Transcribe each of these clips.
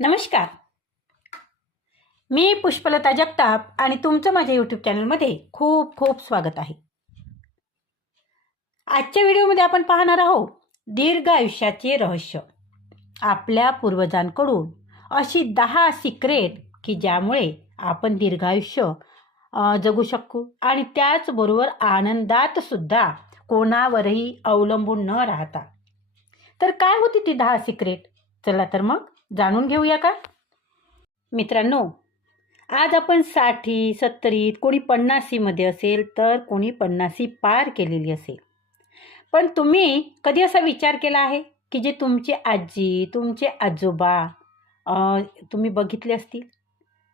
नमस्कार. मी पुष्पलता जगताप आणि तुमचं माझ्या यूट्यूब चॅनलमध्ये खूप खूप स्वागत आहे. आजच्या व्हिडिओमध्ये आपण पाहणार आहोत दीर्घ आयुष्याचे रहस्य. आपल्या पूर्वजांकडून अशी 10 सिक्रेट की ज्यामुळे आपण दीर्घ आयुष्य जगू शकू आणि त्याचबरोबर आनंदात सुद्धा कोणावरही अवलंबून न राहता. तर काय होती ती 10 सिक्रेट? चला तर मग जाणून घेऊया का? मित्रांनो, आज आपण 60, 70, कोणी 50मध्ये असेल तर कोणी 50 पार केलेली असेल. पण तुम्ही कधी असा विचार केला आहे की जे तुमचे आजी, तुमचे आजोबा तुम्ही बघितले असतील,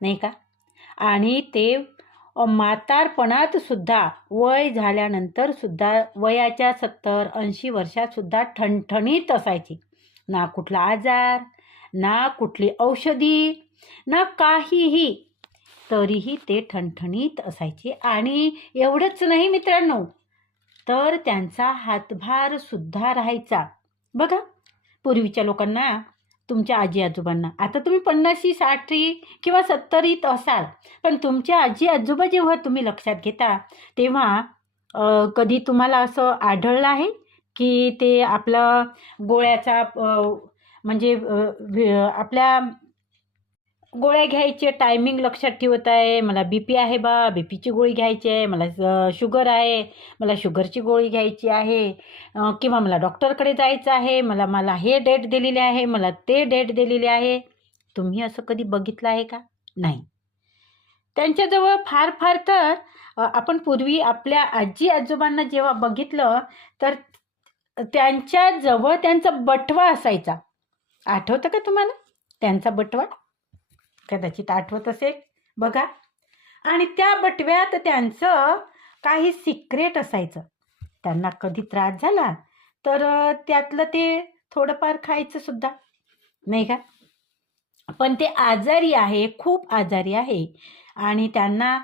नाही का? आणि ते म्हातारपणात सुद्धा, वय झाल्यानंतर सुद्धा, वयाच्या 70-80 वर्षात सुद्धा ठणठणीत असायची. ना कुठला आजार, ना कुठली औषधी, ना काहीही. तरीही ते ठणठणीत असायचे. आणि एवढंच नाही मित्रांनो, तर त्यांचा हातभार सुद्धा राहायचा. बघा, पूर्वीच्या लोकांना, तुमच्या आजी आजोबांना, आता तुम्ही 50, 60 किंवा 70 असाल, पण तुमच्या आजी आजोबा जेव्हा तुम्ही लक्षात घेता तेव्हा कधी तुम्हाला असं आढळलं आहे की ते आपलं गोळ्याचा म्हणजे आपल्या गोळ्या घ्यायचे टायमिंग लक्षात ठेवत आहे. मला BP आहे बा, BPची गोळी घ्यायची आहे. मला शुगर आहे, मला शुगरची गोळी घ्यायची आहे. किंवा मला डॉक्टरकडे जायचं आहे, मला मला हे डेट दिलेली आहे, मला ते डेट दिलेली आहे. तुम्ही असं कधी बघितलं आहे का? नाही. त्यांच्याजवळ फार फार तर आपण आपल्या आजी आजोबांना जेव्हा बघितलं तर त्यांच्याजवळ त्यांचा बटवा असायचा. आठवतं का तुम्हाला त्यांचा बटवा? कदाचित आठवत असेल. बघा, आणि त्या बटव्यात त्यांचं काही सिक्रेट असायचं. त्यांना कधी त्रास झाला तर त्यातलं ते थोडंफार खायचं सुद्धा, नाही का? पण ते आजारी आहे, खूप आजारी आहे आणि त्यांना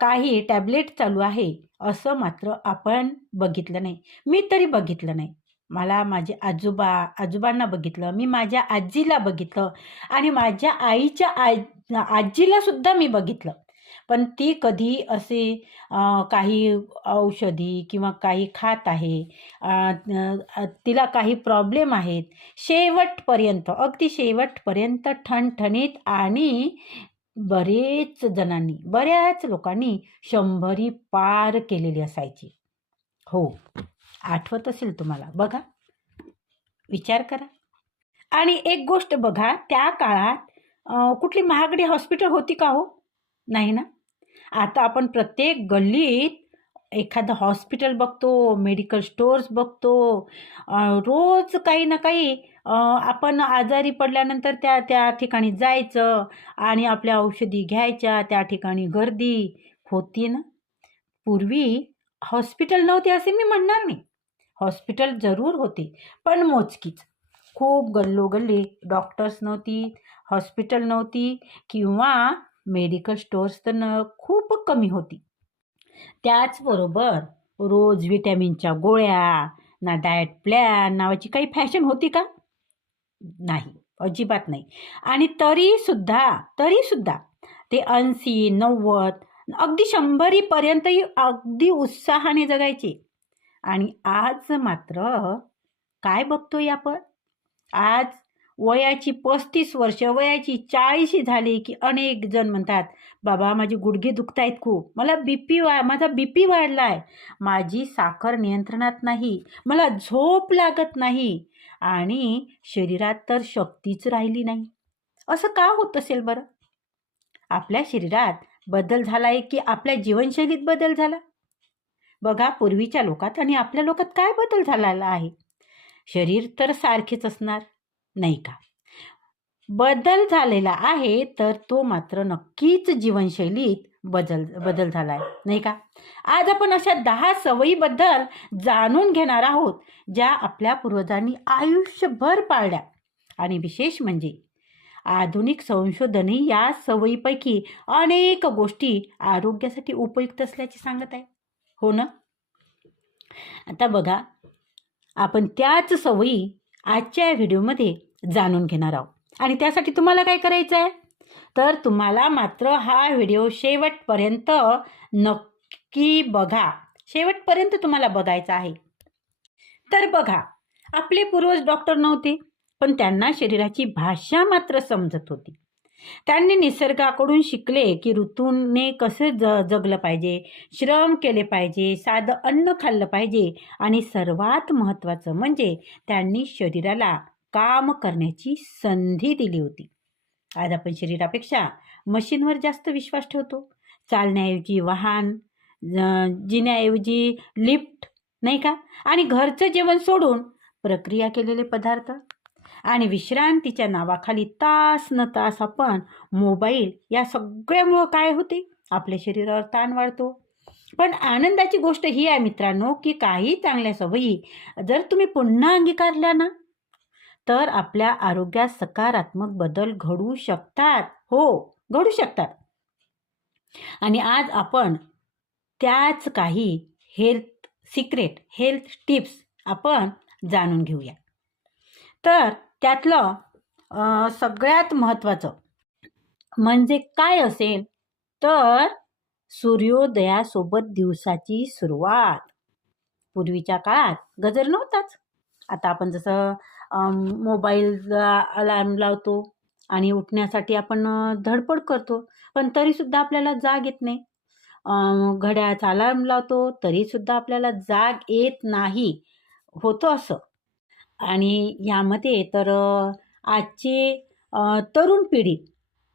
काही टॅबलेट चालू आहे असं मात्र आपण बघितलं नाही. मी तरी बघितलं नाही. मला माझे आजोबांना बघितलं, मी माझ्या आजीला बघितलं आणि माझ्या आईच्या आजीला सुद्धा मी बघितलं. पण ती कधी असे काही औषधी किंवा काही खात आहे, तिला काही प्रॉब्लेम आहेत, शेवटपर्यंत, अगदी शेवटपर्यंत ठणठणीत. आणि बऱ्याच लोकांनी 100 पार केलेली असायची. हो, आठवत असेल तुम्हाला. बघा, विचार करा. आणि एक गोष्ट बघा, त्या काळात कुठली महागडी हॉस्पिटल होती का हो? नाही ना. आता आपण प्रत्येक गल्लीत एखादं हॉस्पिटल बघतो, मेडिकल स्टोर्स बघतो. रोज काही ना काही आपण आजारी पडल्यानंतर त्या त्या ठिकाणी जायचं आणि आपल्या औषधी घ्यायच्या. त्या ठिकाणी गर्दी होती ना. पूर्वी हॉस्पिटल नव्हते असे मी म्हणणार नाही. हॉस्पिटल जरूर होते, पण मोजकीच. खूप गल्लोगल्ली डॉक्टर्स नव्हती, हॉस्पिटल नव्हती किंवा मेडिकल स्टोर्स तर खूप कमी होती. त्याचबरोबर रोज विटॅमिनच्या गोळ्या, ना डाएट प्लॅन नावाची काही फॅशन होती का? नाही, अजिबात नाही. आणि तरीसुद्धा ते 80, 90, अगदी 100 पर्यंतही अगदी उत्साहाने जगायचे. आणि आज मात्र काय बघतोय आपण? आज वयाची 35 वर्ष, वयाची 40 झाली की अनेक जण म्हणतात, बाबा माझे गुडघे दुखत आहेत खूप, माझा BP वाढला आहे, माझी साखर नियंत्रणात नाही, मला झोप लागत नाही आणि शरीरात तर शक्तीच राहिली नाही. असं का होत असेल बरं? आपल्या शरीरात बदल झाला आहे की आपल्या जीवनशैलीत बदल झाला? बघा, पूर्वीच्या लोकात आणि आपल्या लोकात काय बदल झालेला आहे? शरीर तर सारखेच असणार, नाही का? बदल झालेला आहे तर तो मात्र नक्कीच जीवनशैलीत बदल झाला आहे, नाही का? आज आपण अशा 10 सवयीबद्दल जाणून घेणार आहोत ज्या आपल्या पूर्वजांनी आयुष्यभर पाळल्या. आणि विशेष म्हणजे आधुनिक संशोधनही या सवयीपैकी अनेक गोष्टी आरोग्यासाठी उपयुक्त असल्याचे सांगत आहे. हो ना? आता बघा, आपण त्याच सवयी आजच्या व्हिडिओमध्ये जाणून घेणार आहोत. आणि त्यासाठी तुम्हाला काय करायचं आहे, तर तुम्हाला मात्र हा व्हिडिओ शेवटपर्यंत नक्की बघा. शेवटपर्यंत तुम्हाला बघायचा आहे. तर बघा, आपले पूर्वज डॉक्टर नव्हते, पण त्यांना शरीराची भाषा मात्र समजत होती. त्यांनी निसर्गाकडून शिकले की ऋतूंनी कसं जगलं पाहिजे, श्रम केले पाहिजे, साधं अन्न खाल्लं पाहिजे आणि सर्वात महत्त्वाचं म्हणजे त्यांनी शरीराला काम करण्याची संधी दिली होती. आज आपण शरीरापेक्षा मशीनवर जास्त विश्वास ठेवतो. चालण्याऐवजी वाहन, जिण्याऐवजी लिफ्ट, नाही का? आणि घरचं जेवण सोडून प्रक्रिया केलेले पदार्थ आणि विश्रांतीच्या नावाखाली तास न तास आपण मोबाईल या सगळ्यामुळं काय होते, आपल्या शरीरावर ताण वाढतो. पण आनंदाची गोष्ट ही आहे मित्रांनो, की काही चांगल्या सवयी जर तुम्ही पुन्हा अंगीकारल्या ना, तर आपल्या आरोग्यात सकारात्मक बदल घडू शकतात. हो, घडू शकतात. आणि आज आपण त्याच काही हेल्थ टिप्स आपण जाणून घेऊया. तर त्यातलं सगळ्यात महत्त्वाचं म्हणजे काय असेल, तर सूर्योदयासोबत दिवसाची सुरुवात. पूर्वीच्या काळात गजर नव्हताच. आता आपण जसं मोबाईलला अलार्म लावतो आणि उठण्यासाठी आपण धडपड करतो, पण तरीसुद्धा आपल्याला जाग येत नाही. घड्याळाचा अलार्म लावतो तरीसुद्धा आपल्याला जाग येत नाही, होतं असं. आणि यामध्ये तर आजची तरुण पिढी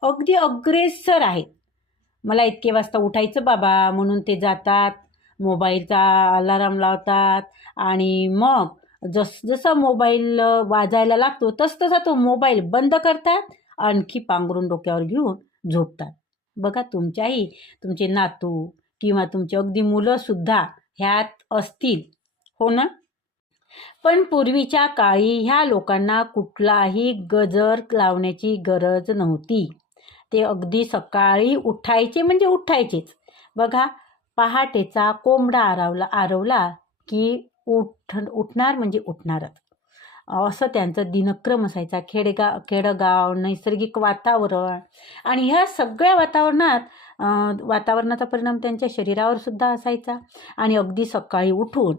अगदी अग्रेसर आहे. मला इतके वाजता उठायचं बाबा म्हणून ते जातात, मोबाईलचा अलार्म लावतात आणि मग जसं मोबाईल वाजायला लागतो तसतसा तो मोबाईल बंद करतात, आणखी पांघरून डोक्यावर घेऊन झोपतात. बघा, तुमचे नातू किंवा तुमची अगदी मुलंसुद्धा ह्यात असतील, हो ना? पण पूर्वीच्या काळी ह्या लोकांना कुठलाही गजर लावण्याची गरज नव्हती. ते अगदी सकाळी उठायचे म्हणजे उठायचेच. बघा, पहाटेचा कोंबडा आरवला की उठणार म्हणजे उठणारच. असं त्यांचं दिनक्रम असायचा. खेडगाव, नैसर्गिक वातावरण आणि ह्या सगळ्या वातावरणाचा परिणाम त्यांच्या शरीरावर सुद्धा असायचा. आणि अगदी सकाळी उठून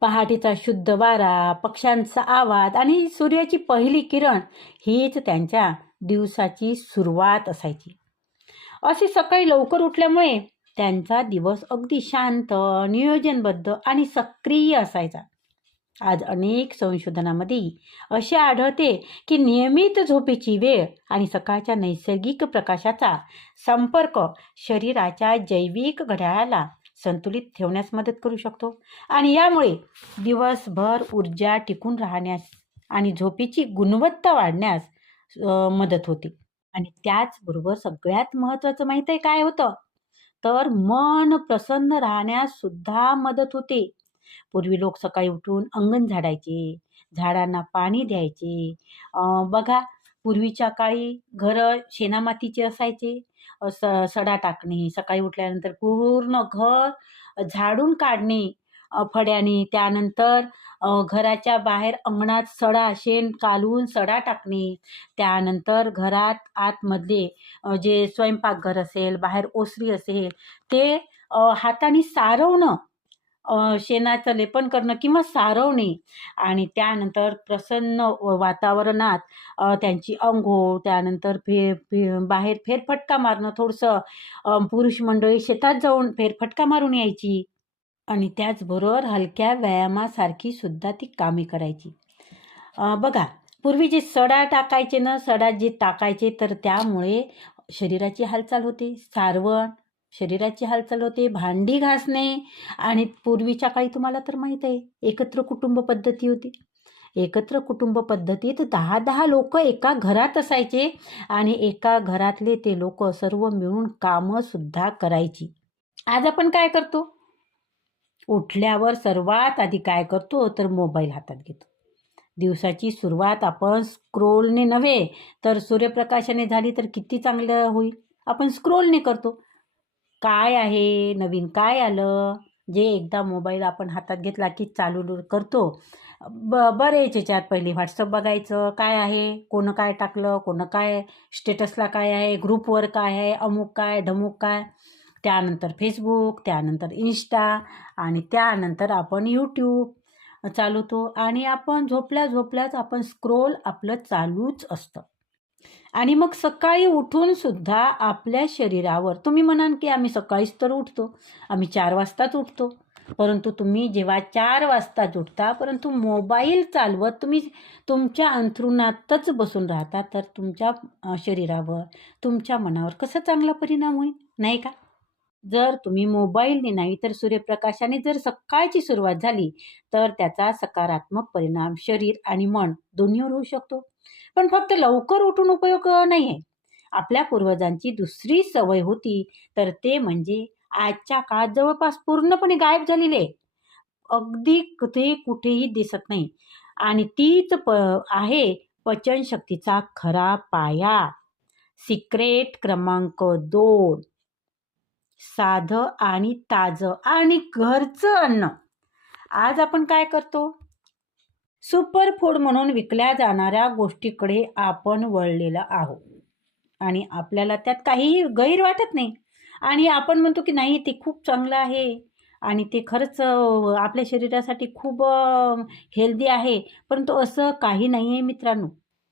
पहाटेचा शुद्ध वारा, पक्ष्यांचा आवाज आणि सूर्याची पहिली किरण हीच त्यांच्या दिवसाची सुरुवात असायची. अशी सकाळी लवकर उठल्यामुळे त्यांचा दिवस अगदी शांत, नियोजनबद्ध आणि सक्रिय असायचा. आज अनेक संशोधनामध्ये असे आढळते की नियमित झोपेची वेळ आणि सकाळच्या नैसर्गिक प्रकाशाचा संपर्क शरीराच्या जैविक घड्याळाला संतुलित ठेवण्यास मदत करू शकतो आणि यामुळे दिवसभर ऊर्जा टिकून राहण्यास आणि झोपेची गुणवत्ता वाढण्यास मदत होते. आणि त्याचबरोबर सगळ्यात महत्त्वाचं माहीत आहे काय होतं, तर मन प्रसन्न राहण्यास सुद्धा मदत होते. पूर्वी लोक सकाळी उठून अंगण झाडायचे, झाडांना पाणी द्यायचे. बघा, पूर्वीच्या काळी घरं शेणामातीचे असायचे. सडा टाकणे, सकाळी उठल्यानंतर पूर्ण घर झाडून काढणे फड्याने. त्यानंतर घराच्या बाहेर अंगणात शेण काढून सडा टाकणे. त्यानंतर घरात आतमधले जे स्वयंपाकघर असेल, बाहेर ओसरी असेल, ते हाताने सारवणं, शेणाचं लेपन करणं किंवा सारवणे आणि त्यानंतर प्रसन्न वातावरणात त्यांची अंघोळ, त्यानंतर बाहेर फेरफटका मारणं, थोडंसं पुरुष मंडळी शेतात जाऊन फेरफटका मारून यायची आणि त्याचबरोबर हलक्या व्यायामासारखी सुद्धा ती कामे करायची. बघा, पूर्वी जे सडा टाकायचे तर त्यामुळे शरीराची हालचाल होते, शरीराची हालचाल होते, भांडी घासणे. आणि पूर्वीच्या काळी तुम्हाला तर माहीत आहे, एकत्र कुटुंब पद्धती होती. एकत्र कुटुंब पद्धतीत 10-10 लोक एका घरात असायचे आणि एका घरातले ते लोक सर्व मिळून कामं सुद्धा करायची. आज आपण काय करतो, उठल्यावर सर्वात आधी काय करतो, तर मोबाईल हातात घेतो. दिवसाची सुरुवात आपण स्क्रोलने नव्हे तर सूर्यप्रकाशाने झाली तर किती चांगलं होईल. आपण स्क्रोलने करतो. काय आहे, नवीन काय आलं, जे एकदा मोबाईल आपण हातात घेतला की चालू करतो, बरेच याच्यात पहिली व्हॉट्सअप बघायचं, काय आहे, कोण काय टाकलं, कोण काय स्टेटसला काय आहे, ग्रुपवर काय आहे, अमुक काय ढमुक काय. त्यानंतर फेसबुक, त्यानंतर इंस्टा, आणि त्यानंतर आपण यूट्यूब चालवतो, आणि आपण झोपल्याच आपण स्क्रोल आपलं चालूच असतं. आणि मग सकाळी उठून सुद्धा आपल्या शरीरावर, तुम्ही म्हणाल की आम्ही सकाळीच तर उठतो, आम्ही 4 वाजताच उठतो, परंतु तुम्ही जेव्हा 4 वाजताच उठता, परंतु मोबाईल चालवत तुम्ही तुमच्या अंथरुणातच बसून राहता, तर तुमच्या शरीरावर, तुमच्या मनावर कसा चांगला परिणाम होईल, नाही का? जर तुम्ही मोबाईलने नाही तर सूर्यप्रकाशाने जर सकाळची सुरुवात झाली, तर त्याचा सकारात्मक परिणाम शरीर आणि मन दोन्हीवर होऊ शकतो. पण फक्त लवकर उठून उपयोग नाही आहे. आपल्या पूर्वजांची दुसरी सवय होती, तर ते म्हणजे आजच्या काळात जवळपास पूर्णपणे गायब झालेली आहे. अगदी ते कुठेही दिसत नाही. आणि तीच आहे पचनशक्तीचा खरा पाया. सिक्रेट क्रमांक 2, साधं आणि ताजं आणि घरचं अन्न. आज आपण काय करतो? सुपर फूड म्हणून विकल्या जाणाऱ्या गोष्टीकडे आपण वळलेलो आहोत, आणि आपल्याला त्यात काहीही गैर वाटत नाही, आणि आपण म्हणतो की नाही ते खूप चांगलं आहे, आणि ते खरंच आपल्या शरीरासाठी खूप हेल्दी आहे. परंतु असं काही नाही आहे मित्रांनो.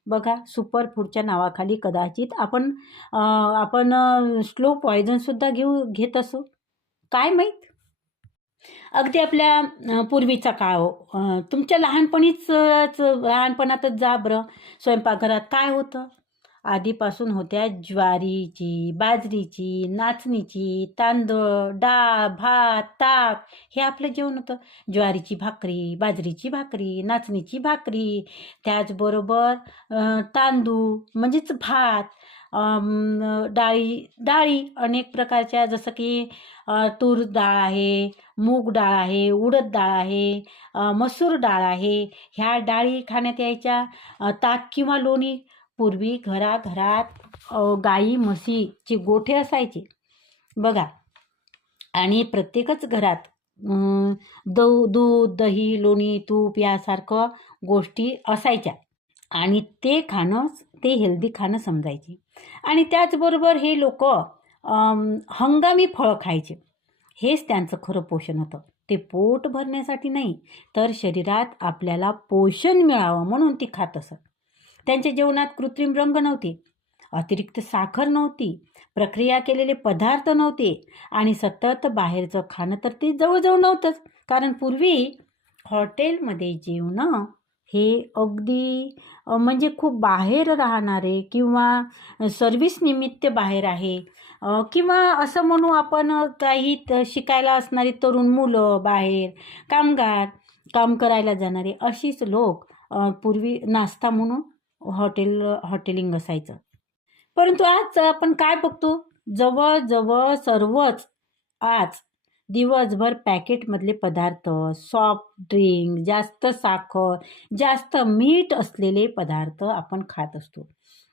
बघा, सुपर फूडच्या नावाखाली कदाचित आपण आपण स्लो पॉयझनसुद्धा घेत असू, काय माहीत. अगदी आपल्या पूर्वीचा काळ हो. तुमच्या लहानपणातच जा बरं, स्वयंपाकघरात काय होतं? आधीपासून होत्या ज्वारीची, बाजरीची, नाचणीची, तांदूळ, डाळ, भात, ताक, हे आपलं जेवण होतं. ज्वारीची भाकरी, बाजरीची भाकरी, नाचणीची भाकरी, त्याचबरोबर तांदूळ म्हणजेच भात, डाळी अनेक प्रकारच्या, जसं की तूर डाळ आहे, मूग डाळ आहे, उडद डाळ आहे, मसूर डाळ आहे. ह्या डाळी खाण्यात यायच्या. ताक किंवा लोणी. पूर्वी घराघरात गाई म्हशीची गोठे असायची बघा, आणि प्रत्येकच घरात दूध, दही, लोणी, तूप यासारखं गोष्टी असायच्या, आणि ते खाणं, ते हेल्दी खाणं समजायचे. आणि त्याचबरोबर हे लोक हंगामी फळं खायचे. हेच त्यांचं खरं पोषण होतं. ते पोट भरण्यासाठी नाही, तर शरीरात आपल्याला पोषण मिळावं म्हणून ती खात असत. त्यांच्या जेवणात कृत्रिम रंग नव्हते, अतिरिक्त साखर नव्हती, प्रक्रिया केलेले पदार्थ नव्हते, आणि सतत बाहेरचं खाणं तर ते जवळजवळ नव्हतंच. कारण पूर्वी हॉटेलमध्ये जेवणं हे अगदी म्हणजे खूप बाहेर राहणारे, किंवा सर्व्हिस निमित्त बाहेर आहे, किंवा असं म्हणू आपण काही शिकायला असणारी तरुण मुलं बाहेर, कामगार, काम करायला जाणारे, अशीच लोक पूर्वी नाश्ता म्हणून हॉटेलिंग असायचं. परंतु आज आपण काय बघतो? जवळजवळ सर्वच आज दिवसभर पॅकेटमधले पदार्थ, सॉफ्ट ड्रिंक, जास्त साखर, जास्त मीठ असलेले पदार्थ आपण खात असतो.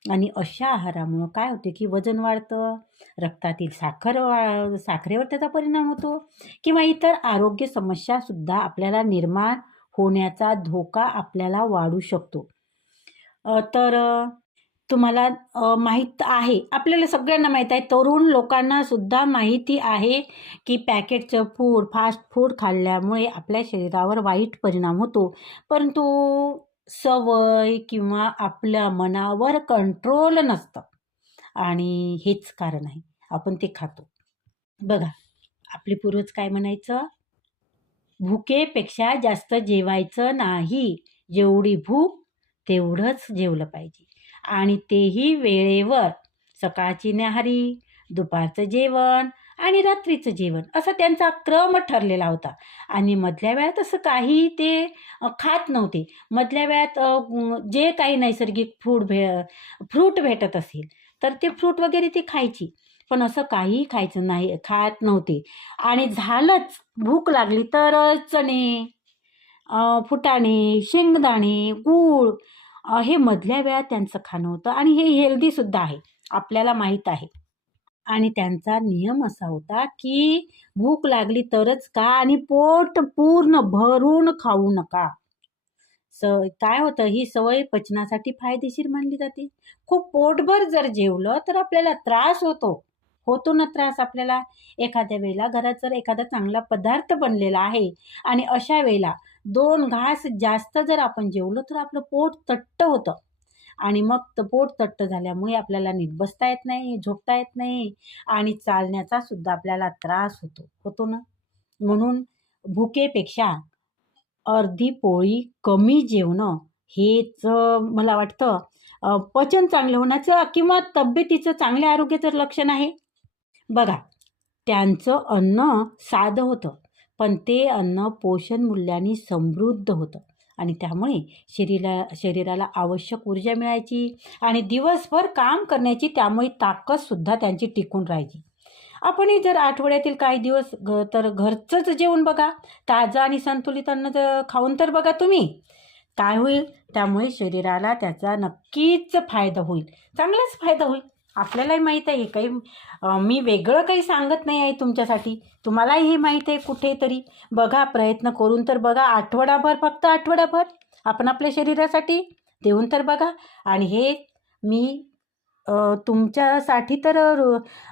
आणि अशा आहारामुळं काय होते की वजन वाढतं, रक्तातील साखरेवर त्याचा परिणाम होतो, किंवा इतर आरोग्य समस्यासुद्धा आपल्याला निर्माण होण्याचा धोका आपल्याला वाढू शकतो. तर तुम्हाला माहीत आहे, आपल्याला सगळ्यांना माहीत आहे, तरुण लोकांना सुद्धा माहिती आहे की पॅकेटचं फूड, फास्ट फूड खाल्ल्यामुळे आपल्या शरीरावर वाईट परिणाम होतो. परंतु सवय किंवा आपल्या मनावर कंट्रोल नसतं, आणि हेच कारण आहे आपण ते खातो. बघा, आपले पूर्वज काय म्हणायचं? भुकेपेक्षा जास्त जेवायचं नाही, जेवढी भूक तेवढंच जेवलं पाहिजे, आणि तेही वेळेवर. सकाळची न्याहारी, दुपारचं जेवण आणि रात्रीचं जेवण, असा त्यांचा क्रम ठरलेला होता. आणि मधल्या वेळात असं काही ते खात नव्हते. मधल्या वेळात जे काही नैसर्गिक फ्रूट भेटत असेल तर ते फ्रूट वगैरे ते खायची, पण असं काहीही खात नव्हते. आणि झालंच भूक लागली तर चणे, फुटाणे, शेंगदाणे, गूळ, हे मधल्या वेळात त्यांचं खाणं होतं, आणि हे हेल्दीसुद्धा आहे, आपल्याला माहीत आहे. आणि त्यांचा नियम असा होता की भूक लागली तरच खा, आणि पोट पूर्ण भरून खाऊ नका. काय होतं, ही सवय पचनासाठी फायदेशीर मानली जाते. खूप पोटभर जर जेवलं तर आपल्याला त्रास होतो ना त्रास आपल्याला. एखाद्या वेळेला घरात जर एखादा चांगला पदार्थ बनलेला आहे आणि अशा वेळेला 2 घास जास्त जर आपण जेवलो तर आपलं पोट तट्ट होतं आणि मग पोट तट्ट झाल्यामुळे आपल्याला नीट बसता येत नाही, झोपता येत नाही आणि चालण्याचा सुद्धा आपल्याला त्रास होतो ना. म्हणून भुकेपेक्षा अर्धी पोळी कमी जेवणं हेच मला वाटतं पचन चांगलं होण्याचं किंवा तब्येतीचं चांगल्या आरोग्याचं लक्षण आहे. बघा, त्यांचं अन्न साधं होतं, पण ते अन्न पोषण मूल्याने समृद्ध होतं आणि त्यामुळे शरीराला आवश्यक ऊर्जा मिळायची आणि दिवसभर काम करण्याची त्यामुळे ताकदसुद्धा त्यांची टिकून राहायची. आपणही जर आठवड्यातील काही दिवस तर घरचंच जेवण बघा, ताजं आणि संतुलित अन्न खाऊन तर बघा तुम्ही. काय होईल? त्यामुळे शरीराला त्याचा नक्कीच फायदा होईल, चांगलाच फायदा होईल. आपल्यालाही माहीत आहे, काही मी वेगळं काही सांगत नाही आहे तुमच्यासाठी. तुम्हालाही हे माहीत आहे कुठेतरी. बघा, प्रयत्न करून तर बघा, फक्त आठवडाभर आपण आपल्या शरीरासाठी देऊन तर बघा. आणि हे मी तुमच्यासाठी तर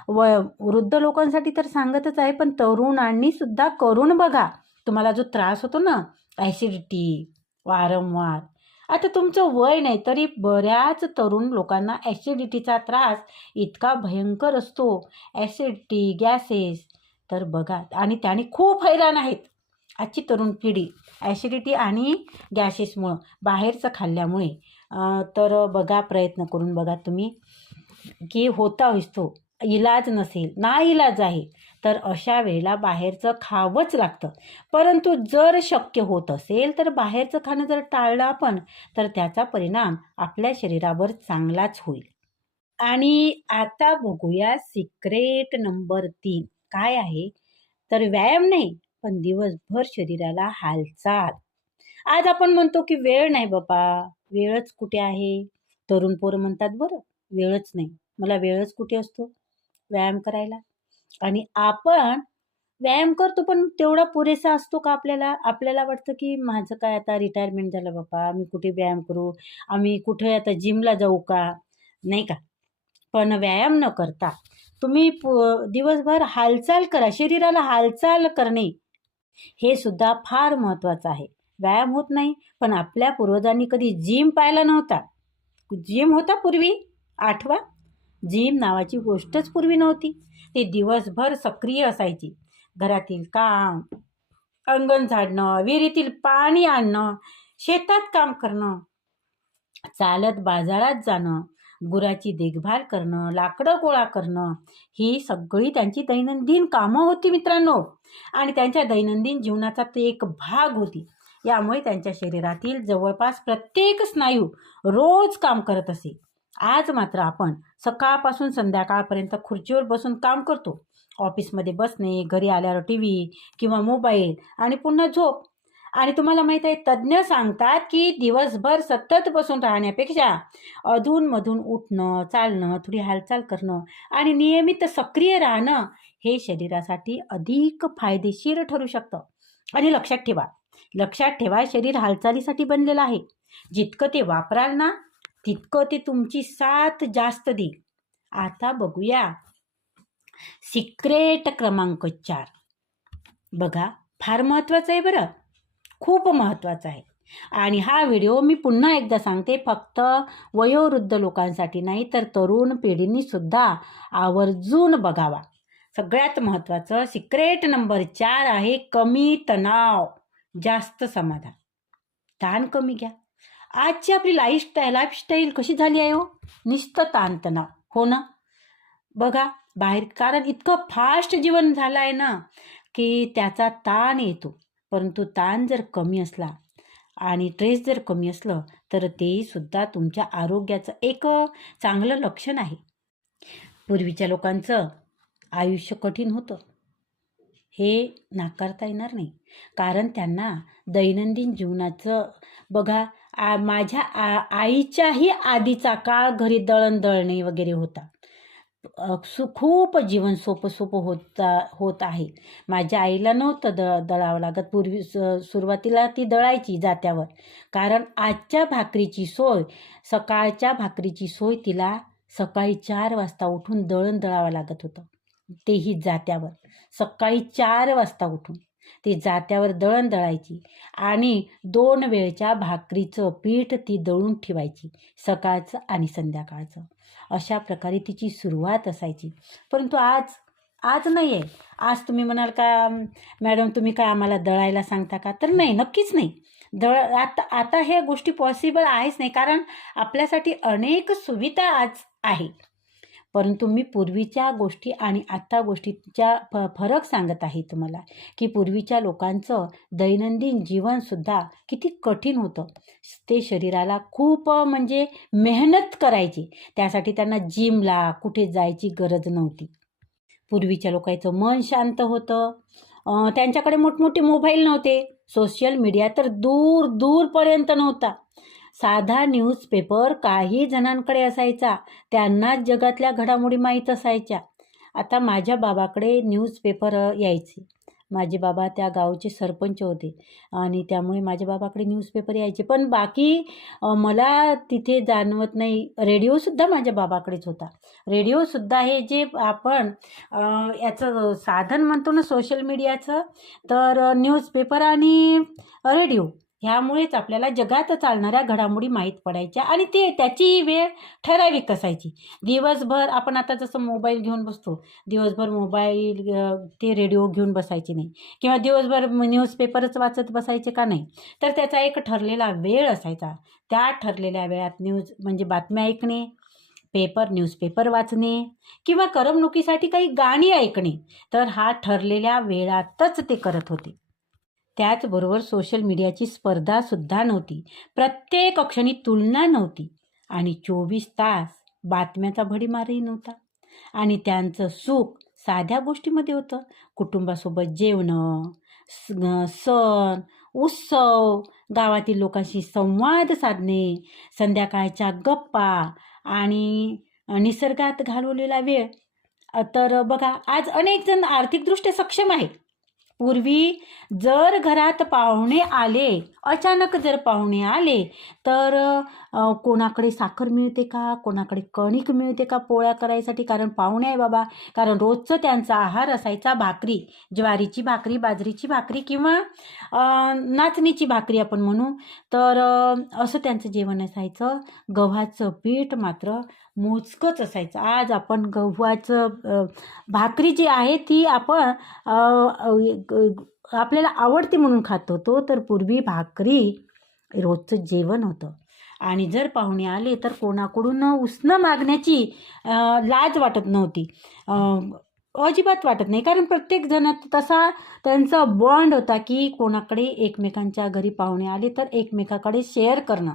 वृद्ध लोकांसाठी तर सांगतच आहे, पण तरुणांनी सुद्धा करून बघा. तुम्हाला जो त्रास होतो ना, ॲसिडिटी वारंवार, आता तुमचं वय नाही तरी बऱ्याच तरुण लोकांना ॲसिडिटीचा त्रास इतका भयंकर असतो. ॲसिडिटी, गॅसेस, तर बघा, आणि त्याने खूप हैराण आहेत आजची तरुण पिढी ॲसिडिटी आणि गॅसेसमुळं, बाहेरचं खाल्ल्यामुळे. तर बघा, प्रयत्न करून बघा तुम्ही की होता असतो. इलाज नसेल, नाइलाज आहे, तर अशा वेळेला बाहेरचं खावंच लागतं. परंतु जर शक्य होत असेल तर बाहेरचं खाणं जर टाळलं आपण तर त्याचा परिणाम आपल्या शरीरावर चांगलाच होईल. आणि आता बघूया सिक्रेट नंबर 3 काय आहे? तर व्यायाम नाही, पण दिवसभर शरीराला हालचाल. आज आपण म्हणतो की वेळ नाही बाबा, वेळच कुठे आहे? तरुण पोरं म्हणतात बरं, वेळच नाही. मला वेळच कुठे असतो व्यायाम करायला? आणि आपण व्यायाम करतो, पण तेवढा पुरेसा असतो का आपल्याला? आपल्याला वाटतं की माझं काय आता रिटायरमेंट झालं बाबा, मी कुठे व्यायाम करू? आम्ही कुठे आता जिमला जाऊ का? नाही का? पण व्यायाम न करता तुम्ही दिवसभर हालचाल करा. शरीराला हालचाल करणे हे सुद्धा फार महत्त्वाचं आहे. व्यायाम होत नाही, पण आपल्या पूर्वजांनी कधी जिम पाहिला नव्हता. जिम होता पूर्वी, आठवा. जिम नावाची गोष्टच पूर्वी नव्हती. ते दिवसभर सक्रिय असायची. घरातील काम, अंगण झाडणं, विहिरीतील पाणी आणणं, शेतात काम करणं, चालत बाजारात जाणं, गुराची देखभाल करणं, लाकडं गोळा करणं, ही सगळी त्यांची दैनंदिन कामं होती मित्रांनो. आणि त्यांच्या दैनंदिन जीवनाचा ते एक भाग होती. यामुळे त्यांच्या शरीरातील जवळपास प्रत्येक स्नायू रोज काम करत असे. आज मात्र आपण सकाळपासून संध्याकाळपर्यंत खुर्चीवर बसून काम करतो. ऑफिसमध्ये बसणे, घरी आल्यावर TV किंवा मोबाईल आणि पुन्हा झोप. आणि तुम्हाला माहीत आहे, तज्ज्ञ सांगतात की दिवसभर सतत बसून राहण्यापेक्षा अधूनमधून उठणं, चालणं, थोडी हालचाल करणं आणि नियमित सक्रिय राहणं हे शरीरासाठी अधिक फायदेशीर ठरू शकतं. आणि लक्षात ठेवा, शरीर हालचालीसाठी बनलेलं आहे. जितकं ते वापराल ना, तितकं ते तुमची साथ जास्त देईल. आता बघूया सिक्रेट क्रमांक 4. बघा, फार महत्त्वाचं आहे बरं, खूप महत्त्वाचं आहे. आणि हा व्हिडिओ मी पुन्हा एकदा सांगते, फक्त वयोवृद्ध लोकांसाठी नाही, तर तरुण पिढींनी सुद्धा आवर्जून बघावा. सगळ्यात महत्त्वाचं सिक्रेट नंबर 4 आहे कमी तणाव, जास्त समाधान. ताण कमी घ्या. आजची आपली लाईफस्टाईल कशी झाली आहे हो? नुसतं ताणतणाव, हो ना? बघा, बाहेर कारण इतकं फास्ट जीवन झालं आहे ना की त्याचा ताण येतो. परंतु ताण जर कमी असला आणि स्ट्रेस जर कमी असलं तर ते सुद्धा तुमच्या आरोग्याचं एक चांगलं लक्षण आहे. पूर्वीच्या लोकांचं आयुष्य कठीण होतं, हे नाकारता येणार नाही. कारण त्यांना दैनंदिन जीवनाचं बघा, माझ्या आईच्याही आधीचा काळ घरी दळण दळणे वगैरे होता. खूप जीवन सोपं होत आहे. माझ्या आईला नव्हतं दळावं लागत. पूर्वी सुरुवातीला ती दळायची जात्यावर, कारण आजच्या भाकरीची सोय, सकाळच्या भाकरीची सोय तिला सकाळी 4 वाजता उठून दळण दळावं लागत होतं, तेही जात्यावर. सकाळी 4 वाजता उठून ती जात्यावर दळण दळायची आणि 2 वेळच्या भाकरीचं पीठ ती दळून ठेवायची, सकाळचं आणि संध्याकाळचं. अशा प्रकारे तिची सुरुवात असायची. परंतु आज नाही आहे. आज तुम्ही म्हणाल का मॅडम तुम्ही काय आम्हाला दळायला सांगता का? तर नाही, नक्कीच नाही. आता ह्या गोष्टी पॉसिबल आहेच नाही, कारण आपल्यासाठी अनेक सुविधा आज आहे. परंतु मी पूर्वीच्या गोष्टी आणि आत्ता गोष्टीच्या फरक सांगत आहे तुम्हाला, की पूर्वीच्या लोकांचं दैनंदिन जीवनसुद्धा किती कठीण होतं. ते शरीराला खूप म्हणजे मेहनत करायची. त्यासाठी त्यांना जिमला कुठे जायची गरज नव्हती. पूर्वीच्या लोकांचं मन शांत होतं. त्यांच्याकडे मोठमोठे मोबाईल नव्हते. सोशल मीडिया तर दूरपर्यंत नव्हता. साधा न्यूजपेपर काही जणांकडे असायचा. त्यांनाच जगातल्या घडामोडी माहीत असायच्या. आता माझ्या बाबाकडे न्यूजपेपर यायचे. माझे बाबा त्या गावचे सरपंच होते आणि त्यामुळे माझ्या बाबाकडे न्यूजपेपर यायचे. पण बाकी मला तिथे जाणवत नाही. रेडिओसुद्धा माझ्या बाबाकडेच होता. रेडिओसुद्धा हे जे आपण याचं साधन म्हणतो ना सोशल मीडियाचं, तर न्यूजपेपर आणि रेडिओ ह्यामुळेच आपल्याला जगात चालणाऱ्या घडामोडी माहीत पडायच्या आणि त्याची वेळ ठराविक असायची. दिवसभर आपण आता जसं मोबाईल घेऊन बसतो, दिवसभर मोबाईल ते रेडिओ घेऊन बसायचे नाही, किंवा दिवसभर न्यूजपेपरच वाचत बसायचे का नाही. तर त्याचा एक ठरलेला वेळ असायचा. त्या ठरलेल्या वेळात म्हणजे बातम्या ऐकणे, न्यूजपेपर वाचणे किंवा करमणुकीसाठी काही गाणी ऐकणे, तर हा ठरलेल्या वेळातच ते करत होते. त्याचबरोबर सोशल मीडियाची स्पर्धासुद्धा नव्हती. प्रत्येक क्षणी तुलना नव्हती आणि 24 तास बातम्याचा भडीमारही नव्हता. आणि त्यांचं सुख साध्या गोष्टीमध्ये होतं. कुटुंबासोबत जेवणं, सण, उत्सव, गावातील लोकांशी संवाद साधणे, संध्याकाळच्या गप्पा आणि निसर्गात घालवलेला वेळ. तर बघा, आज अनेक जण आर्थिकदृष्ट्या सक्षम आहेत. पूर्वी जर घरात पाहुणे आले, अचानक जर पाहुणे आले, तर कोणाकडे साखर मिळते का, कोणाकडे कणिक मिळते का पोळ्या करायसाठी, कारण पाहुणे आहे बाबा. कारण रोजचं त्यांचा आहार असायचा भाकरी, ज्वारीची भाकरी, बाजरीची भाकरी किंवा नाचणीची भाकरी आपण म्हणू. तर असं त्यांचं जेवण असायचं. गव्हाचं पीठ मात्र मोजकंच असायचं. आज आपण गव्हाचं भाकरी जी आहे ती आपण आपल्याला आवडते म्हणून खात होतो. तर पूर्वी भाकरी रोजचं जेवण होतं. आणि जर पाहुणे आले तर कोणाकडून उसणं मागण्याची लाज वाटत नव्हती, अजिबात वाटत नाही. कारण प्रत्येक जण तसा त्यांचा बॉन्ड होता की कोणाकडे एकमेकांच्या घरी पाहुणे आले तर एकमेकाकडे शेअर करणं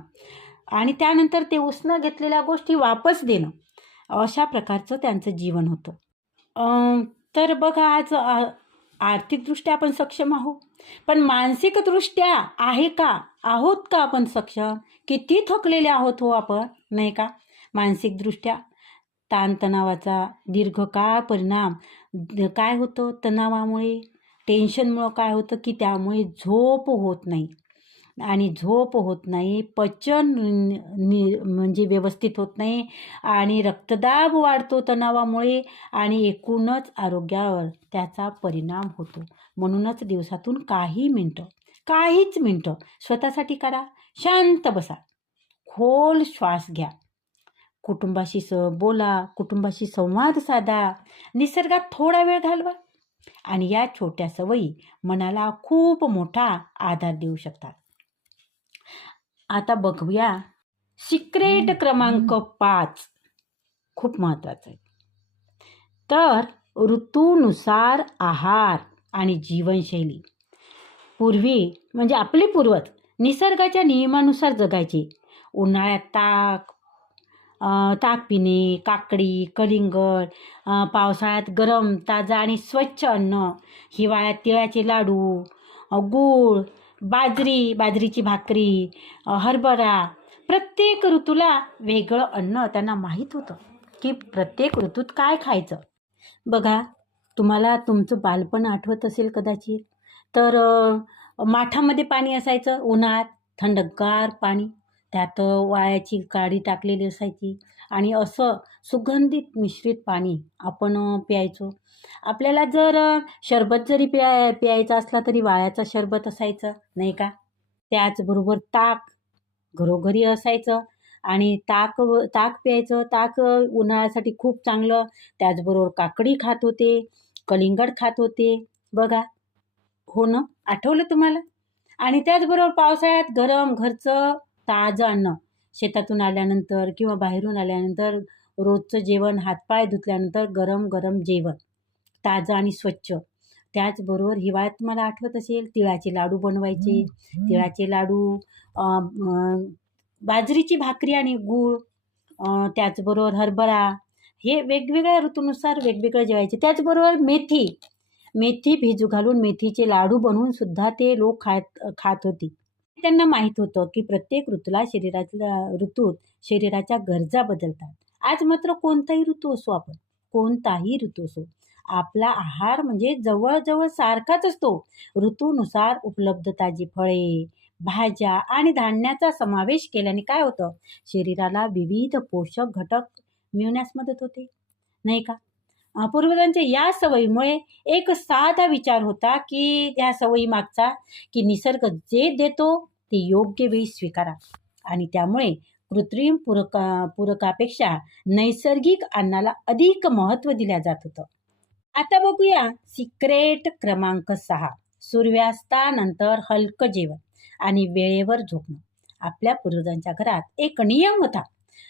आणि त्यानंतर ते उसणं घेतलेल्या गोष्टी वापस देणं, अशा प्रकारचं त्यांचं जीवन होतं. तर बघा, आज आर्थिकदृष्ट्या आपण सक्षम आहोत, पण मानसिकदृष्ट्या आहोत का आपण सक्षम? किती थकलेले आहोत हो आपण, नाही का? मानसिकदृष्ट्या ताणतणावाचा दीर्घकाळ परिणाम काय होतं? तणावामुळे, टेन्शनमुळं काय होतं की त्यामुळे झोप होत नाही, आणि झोप होत नाही, पचन म्हणजे व्यवस्थित होत नाही, आणि रक्तदाब वाढतो तणावामुळे, आणि एकूणच आरोग्यावर त्याचा परिणाम होतो. म्हणूनच दिवसातून काहीच मिनटं स्वतःसाठी काढा. शांत बसा, खोल श्वास घ्या, कुटुंबाशी बोला, कुटुंबाशी संवाद साधा, निसर्गात थोडा वेळ घालवा, आणि या छोट्या सवयी मनाला खूप मोठा आधार देऊ शकतात. आता बघूया सिक्रेट क्रमांक 5, खूप महत्त्वाचं आहे. तर ऋतूनुसार आहार आणि जीवनशैली. पूर्वी म्हणजे आपले पूर्वज निसर्गाच्या नियमानुसार जगायचे. उन्हाळ्यात ताक पिणे, काकडी, कलिंगड, पावसाळ्यात गरम, ताजा आणि स्वच्छ अन्न, हिवाळ्यात तिळाचे लाडू, गूळ, बाजरीची भाकरी, हरभरा. प्रत्येक ऋतूला वेगळं अन्न त्यांना माहीत होतं. की प्रत्येक ऋतूत काय खायचं. बघा, तुम्हाला तुमचं बालपण आठवत असेल कदाचित. तर माठामध्ये पाणी असायचं उन्हाळ्यात, थंडगार पाणी. त्यात वाळ्याची काडी टाकलेली असायची आणि असं सुगंधित मिश्रित पाणी आपण प्यायचो. आपल्याला जर सरबत जरी प्यायचा असला तरी वाळ्याचं सरबत असायचं, नाही का? त्याचबरोबर ताक घरोघरी असायचं आणि ताक प्यायचं. ताक उन्हाळ्यासाठी खूप चांगलं. त्याचबरोबर काकडी खात होते, कलिंगड खात होते. बघा, हो ना? आठवलं तुम्हाला? आणि त्याचबरोबर पावसाळ्यात गरम घरचं ताजं अन्न, शेतातून आल्यानंतर किंवा बाहेरून आल्यानंतर रोजचं जेवण, हातपाय धुतल्यानंतर गरम गरम जेवण, ताजं आणि स्वच्छ. त्याचबरोबर हिवाळ्यात तुम्हाला आठवत असेल तिळाचे लाडू बनवायचे. तिळाचे लाडू, अ, अ, बाजरीची भाकरी आणि गूळ, त्याचबरोबर हरभरा, हे वेगवेगळ्या ऋतूनुसार वेगवेगळं जेवायचे. त्याचबरोबर मेथी भिजू घालून मेथीचे लाडू बनवून सुद्धा ते लोक खात होती. त्यांना माहीत होतं की प्रत्येक ऋतूत शरीराच्या गरजा बदलतात. आज मात्र कोणताही ऋतू असो, आपला आहार म्हणजे जवळ सारखाच असतो. ऋतूनुसार उपलब्ध ताजी फळे, भाज्या आणि धान्याचा समावेश केल्याने काय होतं, शरीराला विविध पोषक घटक मिळण्यास मदत होते, नाही का? पूर्वजांच्या या सवयीमुळे एक साधा विचार होता की त्या सवयी मागचा, की निसर्ग जे देतो ते योग्य वेळी स्वीकारा. आणि त्यामुळे कृत्रिम पूरकापेक्षा नैसर्गिक अन्नाला अधिक महत्त्व दिल्या जात होतं. आता बघूया सिक्रेट क्रमांक 6. सूर्यास्तानंतर हलकं जेवण आणि वेळेवर झोपणं. आपल्या पूर्वजांच्या घरात एक नियम होता.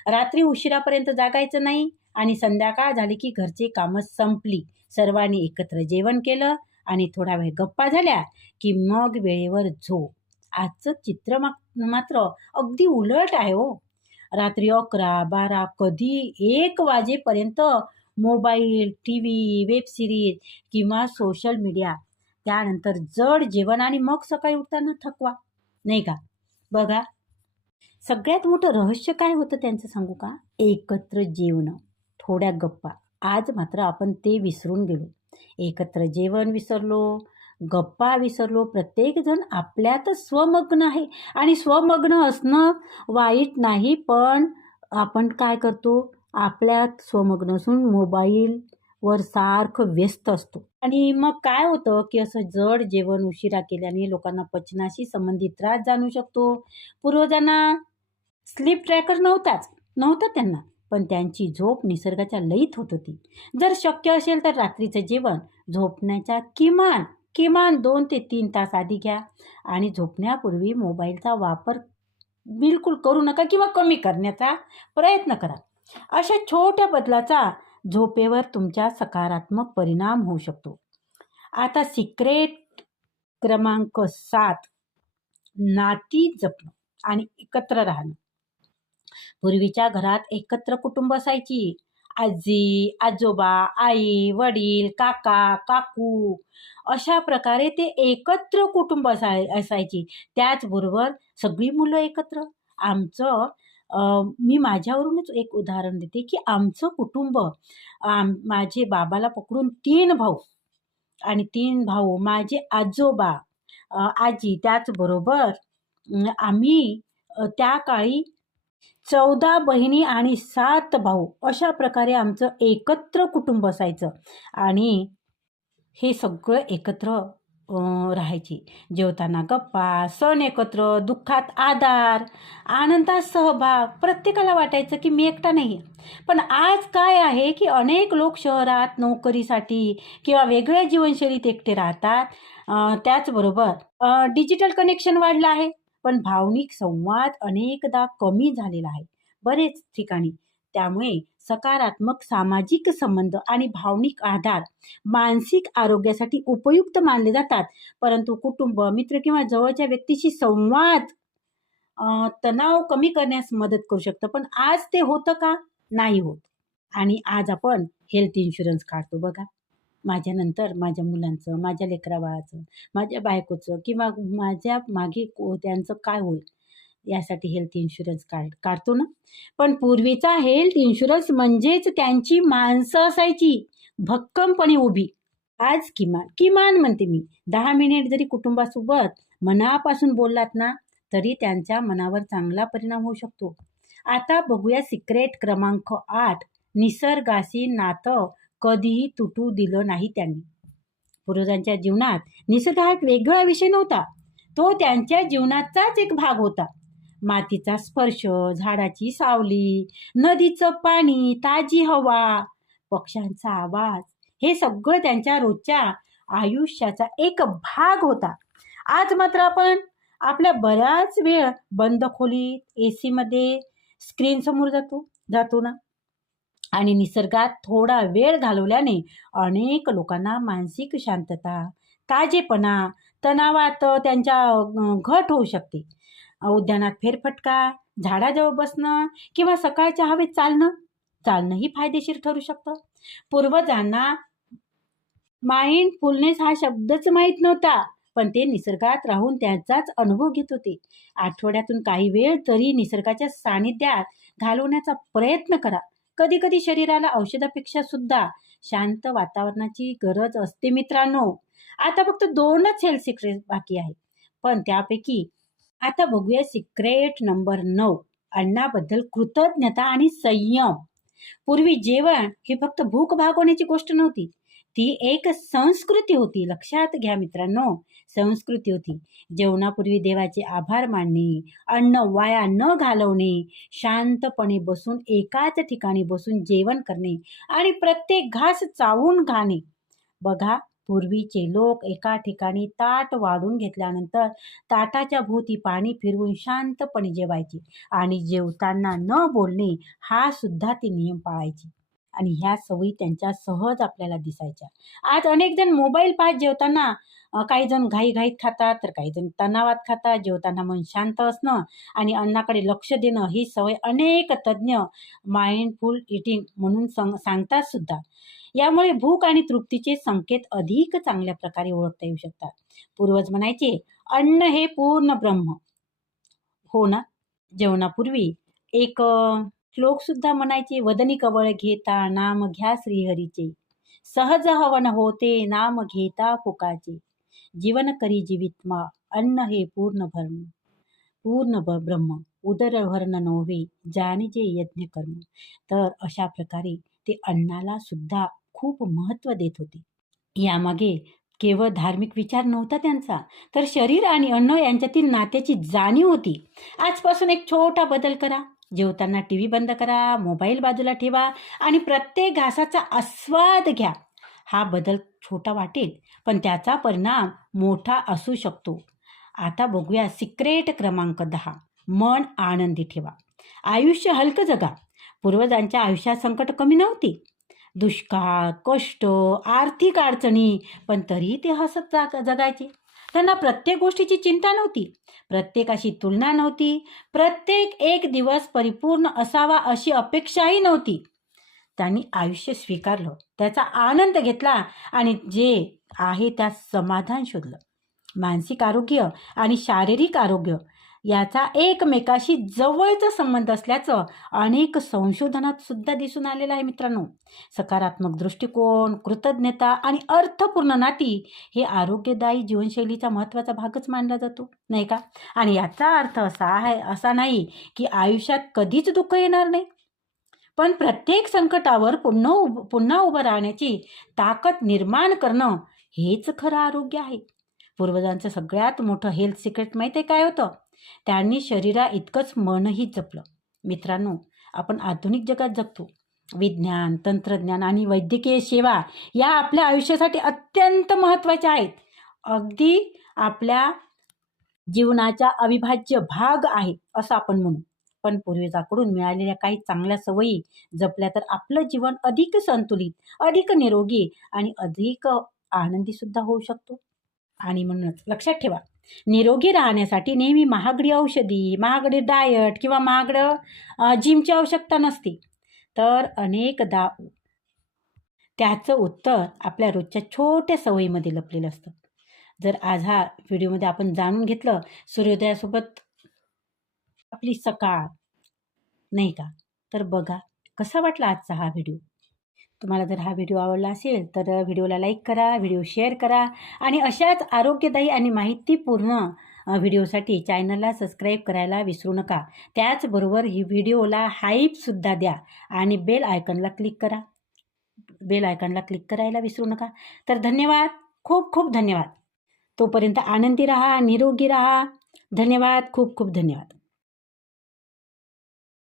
रात्री उशिरापर्यंत जागायचं नाही आणि संध्याकाळ झाली की घरची कामं संपली, सर्वांनी एकत्र जेवण केलं आणि थोडा वेळ गप्पा झाल्या की मग वेळेवर झोप. आजचं चित्र मात्र अगदी उलट आहे हो. रात्री 11, 12, कधी 1 वाजेपर्यंत मोबाईल, टीव्ही, वेब सिरीज किंवा सोशल मीडिया. त्यानंतर जड जेवण आणि मग सकाळी उठताना थकवा, नाही का? बघा, सगळ्यात मोठं रहस्य काय होतं त्यांचं सांगू का? एकत्र जेवणं, थोड्या गप्पा. आज मात्र आपण ते विसरून गेलो. एकत्र जेवण विसरलो, गप्पा विसरलो. प्रत्येकजण आपल्यातच स्वमग्न आहे. आणि स्वमग्न असणं वाईट नाही, पण आपण काय करतो, आपल्यात स्वमग्न असून मोबाईलवर सारखं व्यस्त असतो. आणि मग काय होतं की असं जड जेवण उशिरा केल्याने लोकांना पचनाशी संबंधित त्रास जाणवू शकतो. पूर्वजांना स्लीप ट्रॅकर नव्हता त्यांना, पण त्यांची झोप निसर्गाच्या लयीत होत होती. जर शक्य असेल तर रात्रीचं जेवण झोपण्याच्या किमान 2 ते 3 तास आधी घ्या आणि झोपण्यापूर्वी मोबाईलचा वापर बिलकुल करू नका किंवा कमी करण्याचा प्रयत्न करा. अशा छोट्या बदलाचा झोपेवर तुमच्या सकारात्मक परिणाम होऊ शकतो. आता सिक्रेट क्रमांक 7. नाती जपणं आणि एकत्र राहणं. पूर्वीच्या घरात एकत्र कुटुंब असायची. आजी, आजोबा, आई, वडील, काका, काकू, अशा प्रकारे ते एकत्र कुटुंब असायची. त्याचबरोबर सगळी मुलं एकत्र. मी माझ्यावरूनच एक उदाहरण देते की आमचं कुटुंब, माझे बाबाला पकडून 3 भाऊ आणि 3 भाऊ, माझे आजोबा, आजी, त्याचबरोबर आम्ही त्या काळी 14 बहिणी आणि 7 भाऊ, अशा प्रकारे आमचं एकत्र कुटुंब असायचं. आणि हे सगळं एकत्र राहायची. जेवताना गप्पा, सण एकत्र, दुःखात आधार, आनंदात सहभाग. प्रत्येकाला वाटायचं की मी एकटा नाही. पण आज काय आहे की अनेक लोक शहरात नोकरीसाठी किंवा वेगळ्या जीवनशैलीत एकटे राहतात. त्याचबरोबर डिजिटल कनेक्शन वाढलं आहे, पण भावनिक संवाद अनेकदा कमी झालेला आहे बरेच ठिकाणी. त्यामुळे सकारात्मक सामाजिक संबंध आणि भावनिक आधार मानसिक आरोग्यासाठी उपयुक्त मानले जातात. परंतु कुटुंब, मित्र किंवा जवळच्या व्यक्तीशी संवाद तणाव कमी करण्यास मदत करू शकतं. पण आज ते होतं का? नाही होत. आणि आज आपण हेल्थ इन्शुरन्स काढतो बघा. माझ्यानंतर माझ्या मुलांचं, माझ्या लेकराबाळाचं, माझ्या बायकोचं किंवा माझ्या मागे त्यांचं काय होईल, यासाठी हेल्थ इन्शुरन्स काढतो ना. पण पूर्वीचा हेल्थ इन्शुरन्स म्हणजेच त्यांची माणसं असायची भक्कमपणे उभी. आज किमान किमान म्हणते मी 10 मिनिट जरी कुटुंबासोबत मनापासून बोललात ना, तरी त्यांच्या मनावर चांगला परिणाम होऊ शकतो. आता बघूया सिक्रेट क्रमांक 8. निसर्गाशी नातं कधीही तुटू दिलं नाही त्यांनी. पूर्वजांच्या जीवनात निसर्ग हा एक वेगळा विषय नव्हता. तो त्यांच्या जीवनाचाच एक भाग होता. मातीचा स्पर्श, झाडाची सावली, नदीचं पाणी, ताजी हवा, पक्ष्यांचा आवाज, हे सगळं त्यांच्या रोजच्या आयुष्याचा एक भाग होता. आज मात्र आपण आपल्या बऱ्याच वेळ बंद खोलीत, एसीमध्ये, स्क्रीनसमोर जातो ना. आणि निसर्गात थोडा वेळ घालवल्याने अनेक लोकांना मानसिक शांतता, ताजेपणा, तणावात त्यांच्या घट होऊ शकते. उद्यानात फेरफटका, झाडाजवळ बसणं किंवा सकाळच्या हवेत चालणंही फायदेशीर ठरू शकतं. पूर्वजांना माइंडफुलनेस हा शब्दच माहीत नव्हता, पण ते निसर्गात राहून त्याचाच अनुभव घेत होते. आठवड्यातून काही वेळ तरी निसर्गाच्या सानिध्यात घालवण्याचा प्रयत्न करा. कधी कधी शरीराला औषधापेक्षा सुद्धा शांत वातावरणाची गरज असते मित्रांनो. आता फक्त 2च हेल्थ सिक्रेट बाकी आहे, पण त्यापैकी आता बघूया सिक्रेट नंबर 9. अन्नाबद्दल कृतज्ञता आणि संयम. पूर्वी जेवण हे फक्त भूक भागवण्याची गोष्ट नव्हती, ती एक संस्कृती होती. लक्षात घ्या मित्रांनो, संस्कृती होती. जेवणापूर्वी देवाचे आभार मानणे, अन्न वाया न घालवणे, शांतपणे बसून एकाच ठिकाणी बसून जेवण करणे आणि प्रत्येक घास चावून खाणे. बघा, पूर्वीचे लोक एका ठिकाणी ताट वाढून घेतल्यानंतर ताटाच्या भोवती पाणी फिरवून शांतपणे जेवायचे आणि जेवताना न बोलणे हा सुद्धा ते नियम पाळायचे. आणि ह्या सवयी त्यांच्या सहज आपल्याला दिसायच्या. आज अनेक जण मोबाईल पाहत जेवताना, काही जण घाईघाईत खातात, तर काही जण तणावात खातात. जेवताना मन शांत असणं आणि अन्नाकडे लक्ष देणं ही सवय अनेक तज्ज्ञ माइंडफुल इटिंग म्हणून सांगतात सुद्धा. यामुळे भूक आणि तृप्तीचे संकेत अधिक चांगल्या प्रकारे ओळखता येऊ शकतात. पूर्वज म्हणायचे, अन्न हे पूर्ण ब्रह्म. हो ना. जेवणापूर्वी एक श्लोक सुद्धा म्हणायचे, वदनी कवळ घेता नाम घ्या श्रीहरीचे, सहज हवन होते नाम घेता फुकाचे, जीवन करी जीवित्मा, अन्न हे पूर्ण ब्रह्म, उदर भरण नव्हे जाणीजे यज्ञ कर्म. तर अशा प्रकारे ते अन्नाला सुद्धा खूप महत्त्व देत होते. यामागे केवळ धार्मिक विचार नव्हता त्यांचा, तर शरीर आणि अन्न यांच्यातील नात्याची जाणीव होती. आजपासून एक छोटा बदल करा. जेवताना टी व्ही बंद करा, मोबाईल बाजूला ठेवा आणि प्रत्येक घासाचा आस्वाद घ्या. हा बदल छोटा वाटेल, पण त्याचा परिणाम मोठा असू शकतो. आता बघूया सिक्रेट क्रमांक 10. मन आनंदी ठेवा. आयुष्य हलकं जगा. पूर्वजांच्या आयुष्यात संकट कमी नव्हती. दुष्काळ, कष्ट, आर्थिक अडचणी, पण तरीही ते हसत जगायचे. त्यांना प्रत्येक गोष्टीची चिंता नव्हती, प्रत्येकाशी तुलना नव्हती, प्रत्येक एक दिवस परिपूर्ण असावा अशी अपेक्षाही नव्हती. त्यांनी आयुष्य स्वीकारलं, त्याचा आनंद घेतला आणि जे आहे त्यात समाधान शोधलं. मानसिक आरोग्य आणि शारीरिक आरोग्य याचा एकमेकाशी जवळचा संबंध असल्याचं अनेक संशोधनात सुद्धा दिसून आलेलं आहे मित्रांनो. सकारात्मक दृष्टिकोन, कृतज्ञता आणि अर्थपूर्ण नाती हे आरोग्यदायी जीवनशैलीचा महत्त्वाचा भागच मानला जातो, नाही का? आणि याचा अर्थ असा नाही की आयुष्यात कधीच दुःख येणार नाही, पण प्रत्येक संकटावर पुन्हा उभं राहण्याची ताकद निर्माण करणं हेच खरं आरोग्य आहे. पूर्वजांचं सगळ्यात मोठं हेल्थ सिक्रेट माहिती आहे काय होतं? त्यांनी शरीरा इतकंच मनही जपलं. मित्रांनो, आपण आधुनिक जगात जगतो. विज्ञान, तंत्रज्ञान आणि वैद्यकीय सेवा या आपल्या आयुष्यासाठी अत्यंत महत्त्वाच्या आहेत. अगदी आपल्या जीवनाचा अविभाज्य भाग आहे असं आपण म्हणू. पण पूर्वजांकडून मिळालेल्या काही चांगल्या सवयी जपल्या तर आपलं जीवन अधिक संतुलित, अधिक निरोगी आणि अधिक आनंदी सुद्धा होऊ शकतो. आणि म्हणूनच लक्षात ठेवा, निरोगी राहण्यासाठी नेहमी महागडी औषधी, महागडी डायट किंवा महागडं जिमची आवश्यकता नसते. तर अनेकदा त्याचं उत्तर आपल्या रोजच्या छोट्या सवयीमध्ये लपलेलं असतं. जर आज हा व्हिडिओमध्ये आपण जाणून घेतलं, सूर्योदयासोबत आपली सकाळ, नाही का? तर बघा कसा वाटला आजचा हा व्हिडिओ. तुम्हाला जर हा व्हिडिओ आवडला असेल तर व्हिडिओला लाईक करा, व्हिडिओ शेअर करा आणि अशाच आरोग्यदायी आणि माहितीपूर्ण व्हिडिओसाठी चॅनलला सबस्क्राईब करायला विसरू नका. त्याचबरोबर ही व्हिडिओला हाईपसुद्धा द्या आणि बेल आयकॉनला क्लिक करा. बेल आयकॉनला क्लिक करायला विसरू नका. तर धन्यवाद, खूप खूप धन्यवाद. तोपर्यंत आनंदी राहा, निरोगी राहा. धन्यवाद, खूप खूप धन्यवाद.